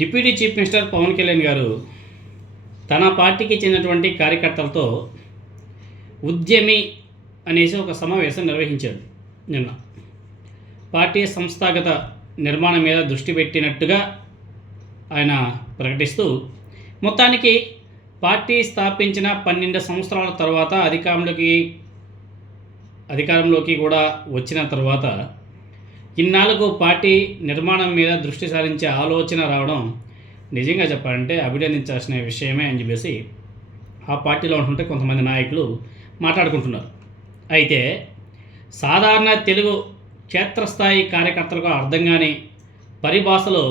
Deputy chief minister Pavan Kalyan garu తన పార్టీకి చెందినటువంటి కార్యకర్తలతో ఉద్యమి అనేసి ఒక సమావేశం నిర్వహించాడు. నిన్న పార్టీ సంస్థాగత నిర్మాణం మీద దృష్టి పెట్టినట్టుగా ఆయన ప్రకటిస్తూ, మొత్తానికి పార్టీ స్థాపించిన 12 సంవత్సరాల తర్వాత అధికారంలోకి కూడా వచ్చిన తర్వాత ఇన్నాళ్ళకు పార్టీ నిర్మాణం మీద దృష్టి సారించే ఆలోచన రావడం నిజంగా చెప్పాలంటే అభినందించాల్సిన విషయమే అని చెప్పేసి ఆ పార్టీలో ఉంటుంటే కొంతమంది నాయకులు మాట్లాడుకుంటున్నారు. అయితే సాధారణ తెలుగు క్షేత్రస్థాయి కార్యకర్తలకు అర్థం కాని పరిభాషలో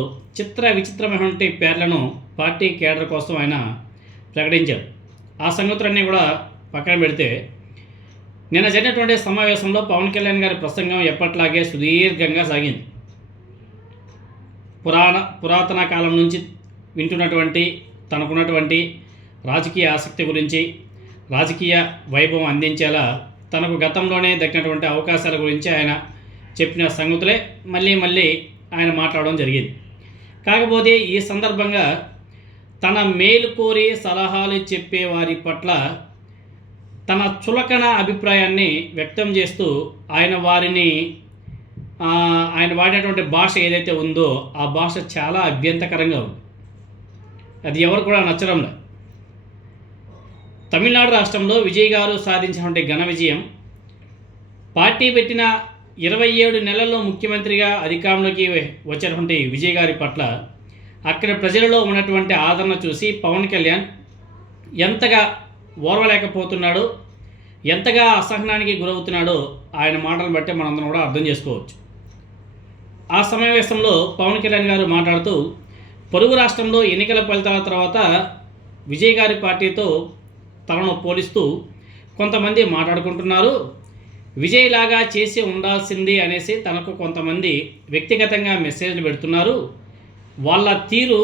విచిత్రమైనటువంటి పేర్లను పార్టీ కేడర్ కోసం ఆయన ప్రకటించారు. ఆ సంగతులన్నీ కూడా పక్కన పెడితే, నిన్న జరిగినటువంటి సమావేశంలో పవన్ కళ్యాణ్ గారి ప్రసంగం ఎప్పట్లాగే సుదీర్ఘంగా సాగింది. పురాతన కాలం నుంచి వింటున్నటువంటి తనకున్నటువంటి రాజకీయ ఆసక్తి గురించి, రాజకీయ వైభవం అందించేలా తనకు గతంలోనే దక్కినటువంటి అవకాశాల గురించి ఆయన చెప్పిన సంగతులే మళ్ళీ ఆయన మాట్లాడడం జరిగింది. కాకపోతే ఈ సందర్భంగా తన మేలు కోరి సలహాలు చెప్పే వారి పట్ల తన చులకన అభిప్రాయాన్ని వ్యక్తం చేస్తూ ఆయన వాడినటువంటి భాష ఏదైతే ఉందో ఆ భాష చాలా అభ్యంతకరంగా ఉంది. అది ఎవరు కూడా నచ్చడం లేదు. తమిళనాడు రాష్ట్రంలో విజయ్ గారు సాధించినటువంటి ఘన విజయం, పార్టీ పెట్టిన 27 నెలల్లో ముఖ్యమంత్రిగా అధికారంలోకి వచ్చినటువంటి విజయ్ గారి పట్ల అక్కడ ప్రజలలో ఉన్నటువంటి ఆదరణ చూసి పవన్ కళ్యాణ్ ఎంతగా ఓర్వలేకపోతున్నాడో, ఎంతగా అసహనానికి గురవుతున్నాడో ఆయన మాటలు బట్టి మనందరం కూడా అర్థం చేసుకోవచ్చు. ఆ సమావేశంలో పవన్ కళ్యాణ్ గారు మాట్లాడుతూ, పొరుగు రాష్ట్రంలో ఎన్నికల ఫలితాల తర్వాత విజయ్ గారి పార్టీతో తనను పోలిస్తూ కొంతమంది మాట్లాడుకుంటున్నారు. విజయ్ లాగా చేసి ఉండాల్సింది అనేసి తనకు కొంతమంది వ్యక్తిగతంగా మెసేజ్లు పెడుతున్నారు. వాళ్ళ తీరు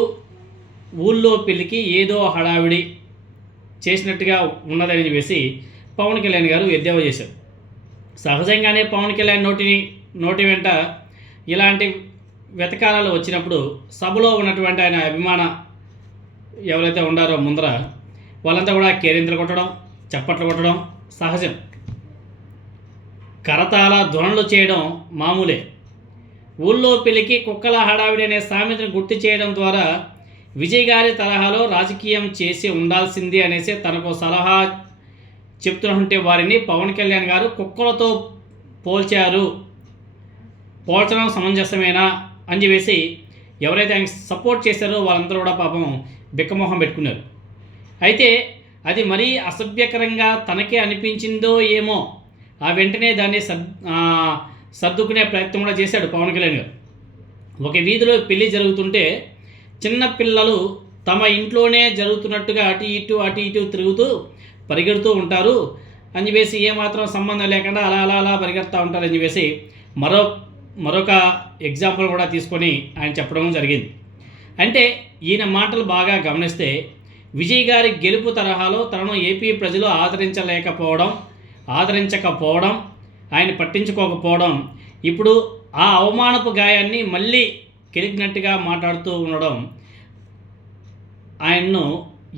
ఊళ్ళో పెళ్ళికి ఏదో హడావిడి చేసినట్టుగా ఉన్నదని చెప్పేసి పవన్ కళ్యాణ్ గారు ఎద్దేవా చేశారు. సహజంగానే పవన్ కళ్యాణ్ నోటి వెంట ఇలాంటి వెతకాలాలు వచ్చినప్పుడు సభలో ఉన్నటువంటి ఆయన అభిమాన ఎవరైతే ఉండారో ముందర వాళ్ళంతా కూడా కేరింతలు కొట్టడం, చప్పట్లు కొట్టడం సహజం. కరతాళ ధ్వనులు చేయడం మామూలే. ఊళ్ళో పెళ్ళికి కుక్కల హడావిడి అనే సామెతను గుర్తు చేయడం ద్వారా విజయ్ గారి తరహాలో రాజకీయం చేసి ఉండాల్సింది అనేసి తనకు సలహా చెప్తున్నటువంటి వారిని పవన్ కళ్యాణ్ గారు కుక్కలతో పోల్చడం సమంజసమేనా అని చెప్పేసి ఎవరైతే ఆయన సపోర్ట్ చేశారో వాళ్ళందరూ కూడా పాపం బిక్కమొహం పెట్టుకున్నారు. అయితే అది మరీ అసభ్యకరంగా తనకే అనిపించిందో ఏమో, ఆ వెంటనే దాన్ని సర్దుకునే ప్రయత్నం కూడా చేశాడు పవన్ కళ్యాణ్ గారు. ఒక వీధిలో పెళ్లి జరుగుతుంటే చిన్న పిల్లలు తమ ఇంట్లోనే జరుగుతున్నట్టుగా అటు ఇటు తిరుగుతూ పరిగెడుతూ ఉంటారు అని చెప్పేసి ఏమాత్రం సంబంధం లేకుండా అలా పరిగెడుతూ ఉంటారు అని చెప్పేసి మరొక ఎగ్జాంపుల్ కూడా తీసుకొని ఆయన చెప్పడం జరిగింది. అంటే ఈయన మాటలు బాగా గమనిస్తే విజయ్ గారి గెలుపు తరహాలో తనను ఏపీ ప్రజలు ఆదరించకపోవడం, ఆయన పట్టించుకోకపోవడం, ఇప్పుడు ఆ అవమానపు గాయాన్ని మళ్ళీ కెలికినట్టుగా మాట్లాడుతూ ఉండడం ఆయన్ను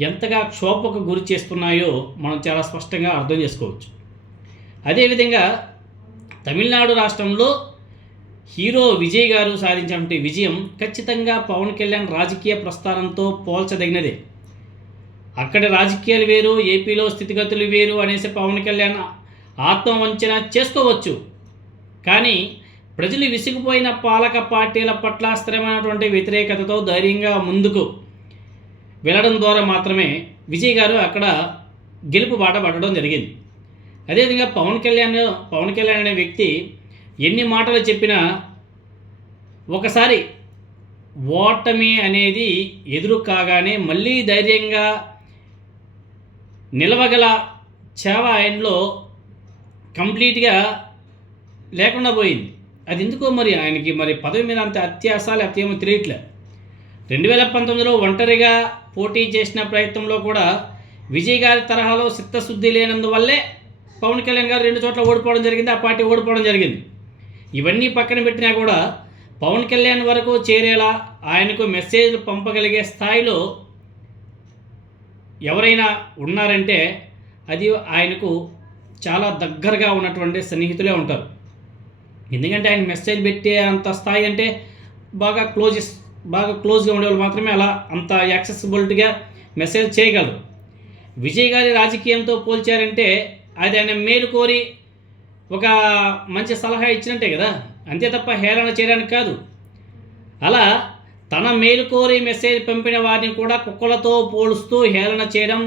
ఎంతగా క్షోభకు గురి చేస్తున్నాయో మనం చాలా స్పష్టంగా అర్థం చేసుకోవచ్చు. అదేవిధంగా తమిళనాడు రాష్ట్రంలో హీరో విజయ్ గారు సాధించినటువంటి విజయం ఖచ్చితంగా పవన్ కళ్యాణ్ రాజకీయ ప్రస్థానంతో పోల్చదగినదే. అక్కడి రాజకీయాలు వేరు, ఏపీలో స్థితిగతులు వేరు అనేసి పవన్ కళ్యాణ్ ఆత్మవంచన చేసుకోవచ్చు. కానీ ప్రజలు విసిగిపోయిన పాలక పార్టీల పట్ల స్థిరమైనటువంటి వ్యతిరేకతతో ధైర్యంగా ముందుకు వెళ్ళడం ద్వారా మాత్రమే విజయ్ గారు అక్కడ గెలుపు బాట పట్టడం జరిగింది. అదేవిధంగా పవన్ కళ్యాణ్ అనే వ్యక్తి ఎన్ని మాటలు చెప్పినా ఒకసారి ఓటమి అనేది ఎదురు కాగానే మళ్ళీ ధైర్యంగా నిలవగల చేవ ఆయనలో కంప్లీట్గా లేకుండా పోయింది. అది ఎందుకో మరి ఆయనకి పదవి మీద అంత అత్యాస లేకపోతే ఏమో తెలియట్లే. 2019లో ఒంటరిగా పోటీ చేసిన ప్రయత్నంలో కూడా విజయ్ గారి తరహాలో చిత్తశుద్ధి లేనందువల్లే పవన్ కళ్యాణ్ గారు 2 చోట్ల ఓడిపోవడం జరిగింది, ఆ పార్టీ ఓడిపోవడం జరిగింది. ఇవన్నీ పక్కన పెట్టినా కూడా పవన్ కళ్యాణ్ వరకు చేరేలా ఆయనకు మెసేజ్లు పంపగలిగే స్థాయిలో ఎవరైనా ఉన్నారంటే అది ఆయనకు చాలా దగ్గరగా ఉన్నటువంటి సన్నిహితులే ఉంటారు. ఎందుకంటే ఆయన మెసేజ్ పెట్టే అంత స్థాయి అంటే బాగా క్లోజ్గా ఉండేవాళ్ళు మాత్రమే అలా అంత యాక్సెసిబిలిటీగా మెసేజ్ చేయగలరు. విజయ్ గారి రాజకీయంతో పోల్చారంటే అది ఆయన మేలు కోరి ఒక మంచి సలహా ఇచ్చినట్టే కదా, అంతే తప్ప హేళన చేయడానికి కాదు. అలా తన మేలు కోరి మెసేజ్ పంపిన వారిని కూడా కుక్కలతో పోలుస్తూ హేళన చేయడం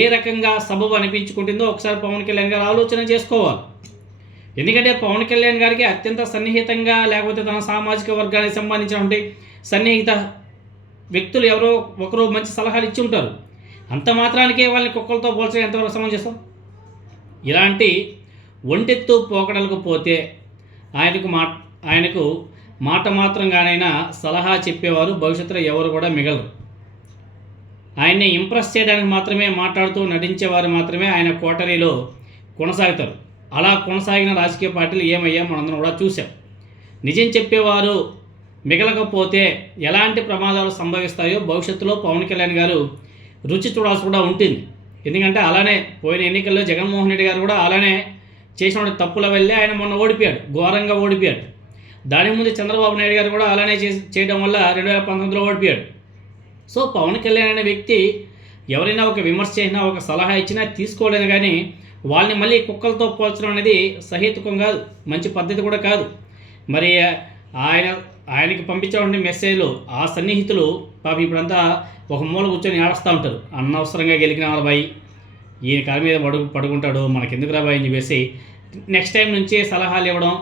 ఏ రకంగా సబబు అనిపించుకుంటుందో ఒకసారి పవన్ కళ్యాణ్ గారు ఆలోచన చేసుకోవాలి. ఎందుకంటే పవన్ కళ్యాణ్ గారికి అత్యంత సన్నిహితంగా లేకపోతే తన సామాజిక వర్గానికి సంబంధించినటువంటి సన్నిహిత వ్యక్తులు ఎవరో ఒకరు మంచి సలహాలు ఇచ్చి ఉంటారు. అంత మాత్రానికే వాళ్ళని కుక్కలతో పోల్చడం ఎంతవరకు సమంజసం? ఇలాంటి ఒంటెత్తు పోకడలకు పోతే ఆయనకు మాట మాత్రంగానైనా సలహా చెప్పేవారు భవిష్యత్తులో ఎవరు కూడా మిగలరు. ఆయన్ని ఇంప్రెస్ చేయడానికి మాత్రమే మాట్లాడుతూ నటించేవారు మాత్రమే ఆయన కోటరీలో కొనసాగుతారు. అలా కొనసాగిన రాజకీయ పార్టీలు ఏమయ్యా మనందరం కూడా చూసాం. నిజం చెప్పేవారు మిగలకపోతే ఎలాంటి ప్రమాదాలు సంభవిస్తాయో భవిష్యత్తులో పవన్ కళ్యాణ్ గారు రుచి చూడాల్సి కూడా ఉంటుంది. ఎందుకంటే అలానే పోయిన ఎన్నికల్లో జగన్మోహన్ రెడ్డి గారు కూడా అలానే చేసిన తప్పుల వల్లే ఆయన మొన్న ఓడిపోయాడు, ఘోరంగా ఓడిపోయాడు. దాని ముందు చంద్రబాబు నాయుడు గారు కూడా అలానే చేయడం వల్ల 2019లో ఓడిపోయాడు. సో పవన్ కళ్యాణ్ అనే వ్యక్తి ఎవరైనా ఒక విమర్శ చేసినా ఒక సలహా ఇచ్చినా తీసుకోలేదు, కానీ వాళ్ళని మళ్ళీ కుక్కలతో పోల్చడం అనేది సహేతుకం కాదు, మంచి పద్ధతి కూడా కాదు. మరి ఆయనకి పంపించేటువంటి మెసేజ్లు ఆ సన్నిహితులు పాపం ఇప్పుడంతా ఒక మూల కూర్చొని ఏడుస్తూ ఉంటారు. అనవసరంగా గెలికిన వాళ్ళబాయి ఈయన కాళ్ళ మీద పడుకుంటాడు, మనకెందుకు రాబాయి అని చెప్పేసి నెక్స్ట్ టైం నుంచి సలహాలు ఇవ్వడం,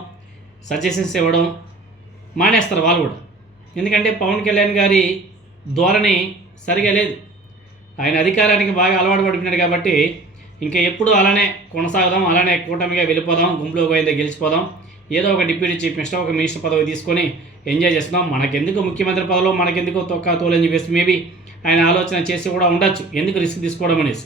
సజెషన్స్ ఇవ్వడం మానేస్తారు వాళ్ళు కూడా. ఎందుకంటే పవన్ కళ్యాణ్ గారి ధోరణి సరిగా లేదు. ఆయన అధికారానికి బాగా అలవాటు పడిపోయినాడు కాబట్టి ఇంకా ఎప్పుడు అలానే కొనసాగుదాం, అలానే కూటమిగా వెళ్ళిపోదాం, గుంపులో పోయిందే గెలిచిపోదాం, ఏదో ఒక డిప్యూటీ చీఫ్ మినిస్టర్ ఒక మినిస్టర్ పదవి తీసుకొని ఎంజాయ్ చేస్తున్నాం, మనకెందుకు ముఖ్యమంత్రి పదవిలో మనకెందుకు తొక్క తోలని చెప్పేసి మేబీ ఆయన ఆలోచన చేసి కూడా ఉండొచ్చు, ఎందుకు రిస్క్ తీసుకోవడం అనేసి.